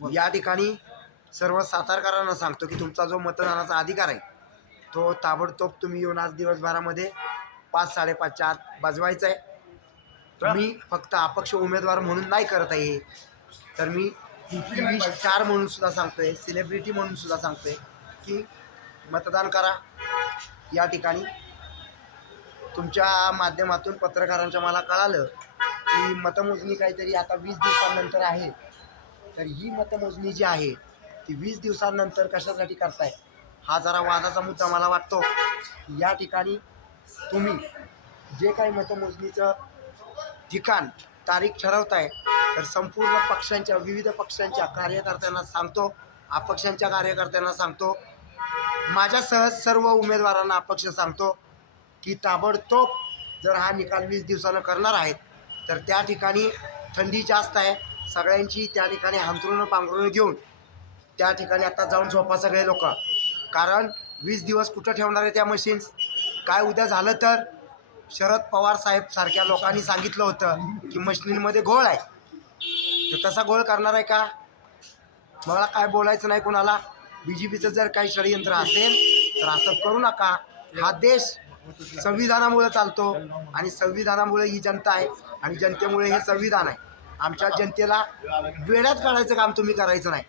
या ठिकाणी सर्व सातारकरांना सांगतो की तुमचा जो मतदानाचा अधिकार आहे तो ताबडतोब तुम्ही येऊन आज दिवसभरामध्ये 5-5:30च्या आत बजवायचा आहे. तुम्ही फक्त अपक्ष उमेदवार म्हणून नाही करत आहे, तर मी टीव्ही स्टार म्हणून सुद्धा सांगतोय, सेलिब्रिटी म्हणून सुद्धा सांगतोय की मतदान करा. या ठिकाणी तुमच्या माध्यमातून पत्रकारांच्या मला कळालं की मतमोजणी काहीतरी आता 20 दिवसांनंतर आहे. तर ही मतमोजणी जी आहे ती 20 दिवसांनंतर कशासाठी करताय हा जरा वादाचा मुद्दा मला वाटतो. या ठिकाणी तुम्ही जे काही मतमोजणीचं ठिकाण तारीख ठरवताय तर संपूर्ण पक्षांच्या विविध पक्षांच्या कार्यकर्त्यांना सांगतो, अपक्षांच्या कार्यकर्त्यांना सांगतो, माझ्यासह सर्व उमेदवारांना अपक्ष सांगतो की ताबडतोब जर हा निकाल 20 दिवसानं करणार आहेत तर त्या ठिकाणी थंडी जास्त आहे, सगळ्यांची त्या ठिकाणी अंथरुणं पांघरुणं घेऊन त्या ठिकाणी आता जाऊन झोपा सगळे लोक. कारण 20 दिवस कुठं ठेवणार आहे त्या मशीन्स. काय उद्या झालं तर शरद पवार साहेब सारख्या लोकांनी सांगितलं होतं की मशिनींमध्ये घोळ आहे, तर तसा घोळ करणार आहे का? मला काय बोलायचं नाही कोणाला. BJPचं जर काही षडयंत्र असेल तर असं करू नका. हा देश संविधानामुळे चालतो आणि संविधानामुळे ही जनता आहे आणि जनतेमुळे हे संविधान आहे. आमच्या जनतेला वेड्यात काढायचं काम तुम्ही करायचं नाही.